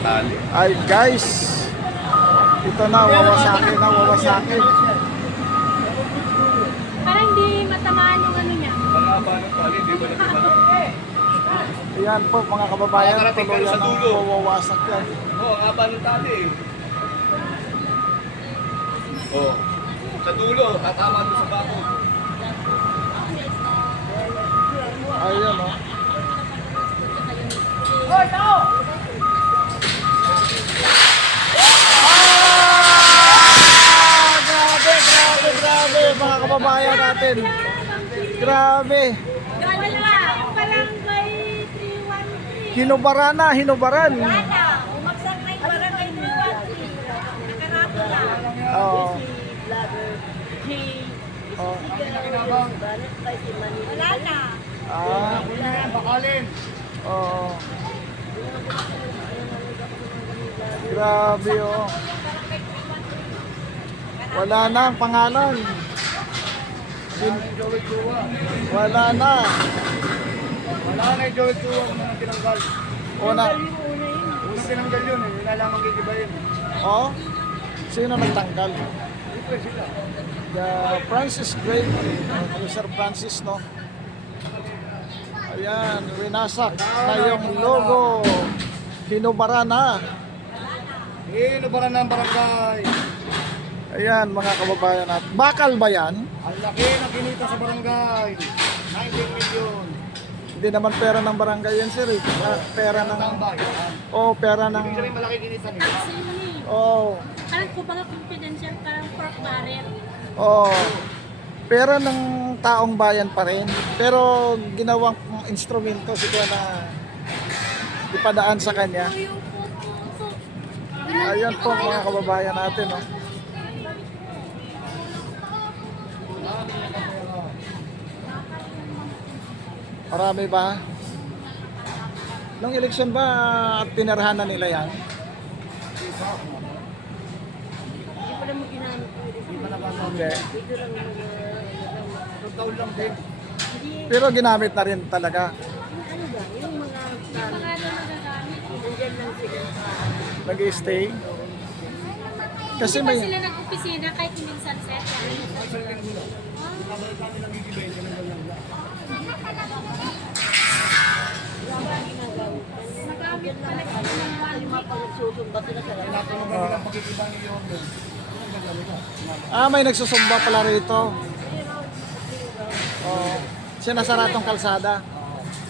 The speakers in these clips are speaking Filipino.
Tali. Ay guys, ito na, wawasakin na, wawasakin. Para hindi matamaan yung ano niya. Mga ba ng tali, di ba na? Ayan po mga kababayan, Makakarating ka tuluyan sa ng dulo. wawasak yan. Oo, ang haba ng tali eh. Oo. Sa dulo, tatama doon sa bako. Ayan o. Grabe, grabe, grabe mga kababayan natin. Grabe. Wala. Barangay 313. Hinubaran na, hinubaran. Umagsak na yung barangay 313. Nakarato na. Oo. Oh. Wala na. Ah. Oo. Grabe oh. Wala na ang pangalan. Wala na. Wala na yung Joel Chua kung mga tinanggal. Una. Unang tinanggal yun eh, wala lamang gigibayin. Oh. Sino nagtanggal? Siyempre sila. The Francis Gray. Sir Francis, no? Ayan, winasak na yung logo. Hinubara na. Lubaran ng barangay. Ayan, mga kababayan natin. Bakal ba yan? Ang laki ng kinita sa barangay. 19 million. Hindi naman pera ng barangay yan, sir. Pera ng... Ang bayan. Oh, pera ng... Ibig sabihin malaki kinita nila. Oh, Parang kumbaga confidential, parang pork barrel. oh. Pera ng taong bayan pa rin. Pero ginawang instrumento siguro na ipadaan sa kanya. Ayan po mga kababayan natin. Oh. Marami ba? Nung eleksyon ba tinirahan na nila yan? Hindi pa naman ginamit ko. Hindi pa nagamit. Hindi. Ito lang taon lang din. Pero ginamit na rin talaga. Ano ba? Yung mga Pangalan na gagamit. nandiyan lang sila. Nag-stay. Kasi Hindi pa may... sila nag-opisina kahit minsan set. Nagamit talaga ng one week. May nagsusumba pala rito. Oh, sinasaratong kalsada.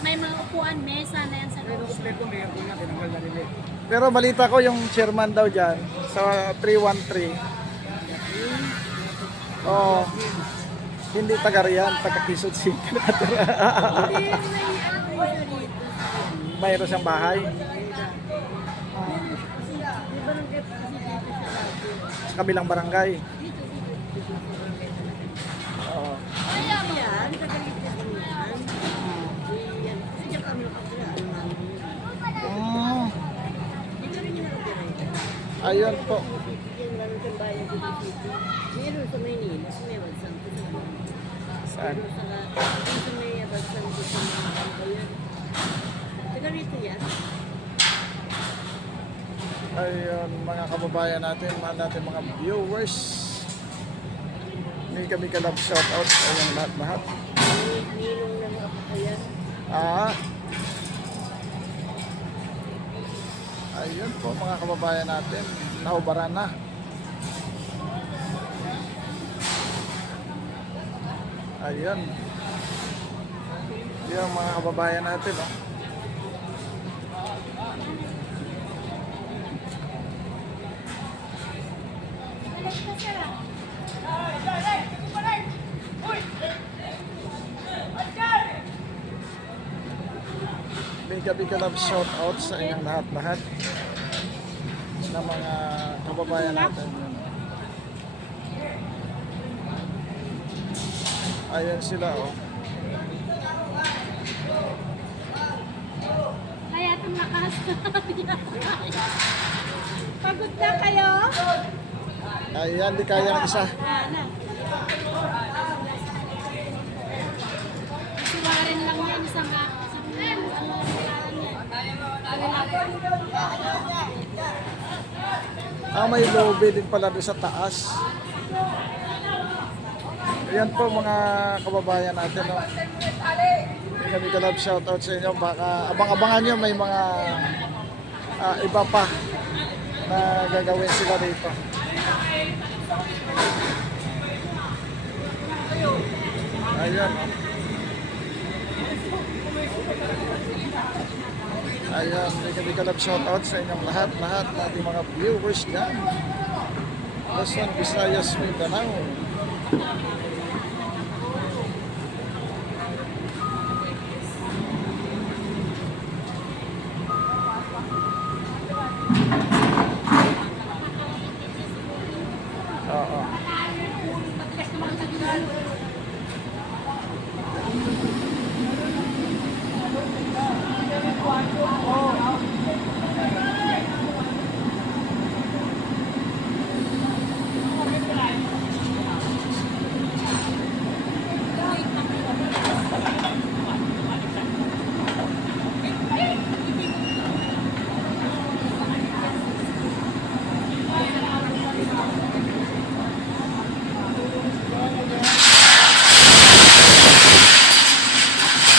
May mga upuan, mesa na yan sa loob. Pero balita ko yung chairman daw dyan sa 313. Oh, hindi taga riyan, taga Quezon City. Mayroon siyang bahay. Sa kabilang barangay. Oo. Mm. Ayun po. Meron sa Maynila, sa may Balsang ko sa Saan? sa may Balsang ko sa mga kabayan. Taga rito yan. Ayun, mga kababayan natin, mga viewers. May kami kalab shoutout sa inyong lahat-lahat. Nilong ng mga kabayan. Ayun po mga kababayan natin, nahubaran na. Ayun. Yung mga kababayan natin, oh. Big love shout out sa inyong lahat-lahat na mga kababayan natin. Ayan sila, oh. Kaya itong lakas. Pagod na kayo? Ayan, di kaya ng isa. Ayan na. Siwarin lang yan. Isang ano, yan. May lobby din pala doon sa taas. Ayan po mga kababayan natin. No? Kami kalab shoutout sa inyo. Baka abang-abangan nyo may mga iba pa na gagawin sila dito. Ayan. Ayan, may kalab shoutout sa inyong lahat na ating mga viewers dyan. Luzon, Visayas, Mindanao. Oo.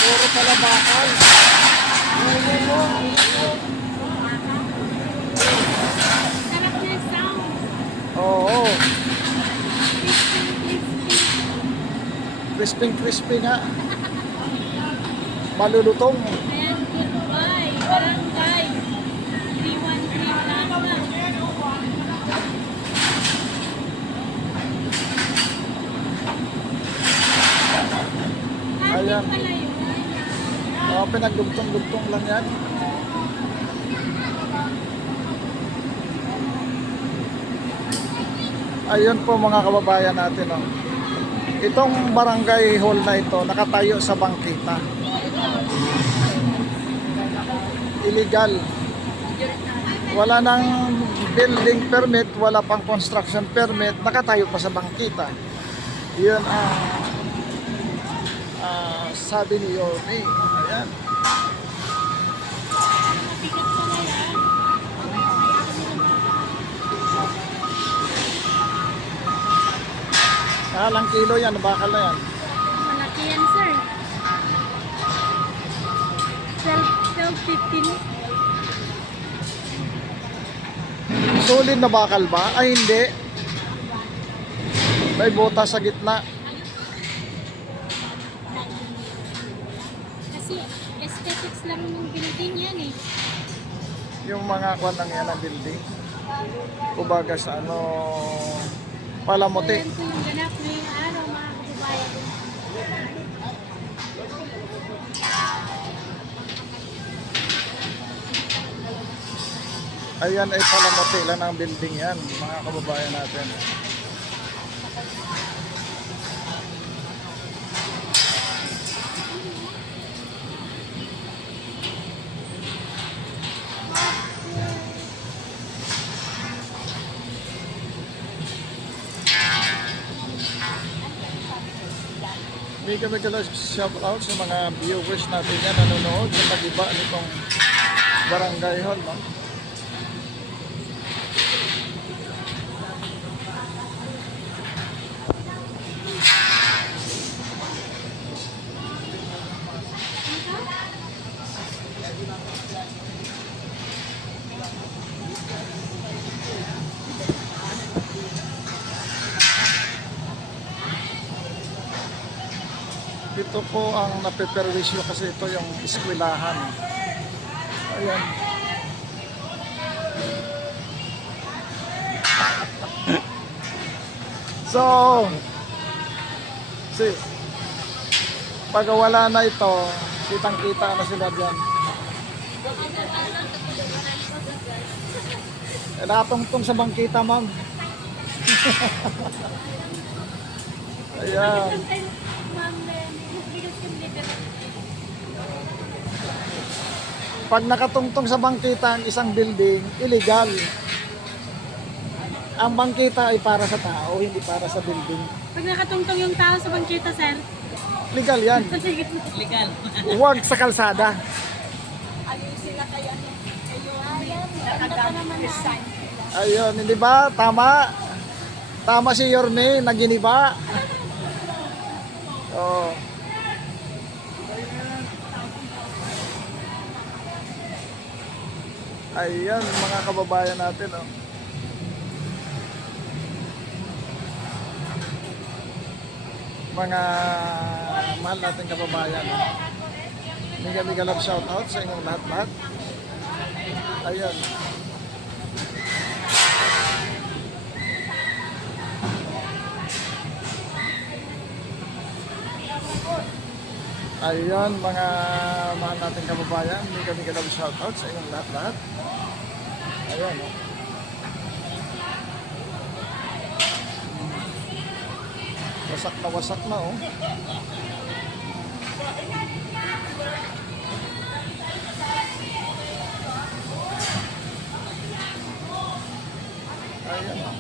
Puro pala bakal. Sarap na yung sound. Oo. Crispy. Crispy nga. Malulutong. Ayan, goodbye. Barangay. 313 lang. Ayan. Pala yun. Pinagdugtong-dugtong lang yan. Ayun po mga kababayan natin. Oh. Itong barangay hall na ito nakatayo sa bangkita. Illegal. Wala nang building permit, wala pang construction permit, nakatayo pa sa bangkita. Yun ang sabi ni Yorme. Ayan. Mabigat pala yan. Lang kilo yan, bakal na yan. Malaki yan, sir. 12, 15. Solid na bakal ba? Ay hindi. May butas sa gitna. Kasi aesthetics lang ng building yan eh. Yung mga kwan lang yan ang building. Kumbaga sa palamuti. Ayan po yung ganap ngayong araw, mga kababayan. Ayan ay palamuti lang ang building yan, mga kababayan natin. May kami shout out sa mga viewers natin yan nanonood sa pag-iba nitong barangay hall, no? Ito po ang napeperwisyo kasi ito yung eskwelahan. Ayan. So, pag wala na ito, kitang-kita na sila dyan. Nakatungtong sa bangkita, ma'am. Ayan. Ma'am, bigas yung liver. Pag nakatungtong sa bangkita ang isang building, illegal. Ang bangkita ay para sa tao, hindi para sa building. Pag nakatungtong yung tao sa bangkita, sir. Legal yan. Legal. Huwag sa kalsada. Ayun sila kaya. Ayun, nakagam design. Ayun, hindi ba? Tama. Tama si Yorme, naginiba. Oh. Ayun, mga kababayan natin, oh. Mga mahal natin kababayan, oh. Mega love shoutout sa inyong lahat-lahat. Ayun. Ayun, mga mahal natin kababayan, mega love shoutout sa inyong lahat-lahat. Ayun, oh. Wasak na, oh. Ayun, oh.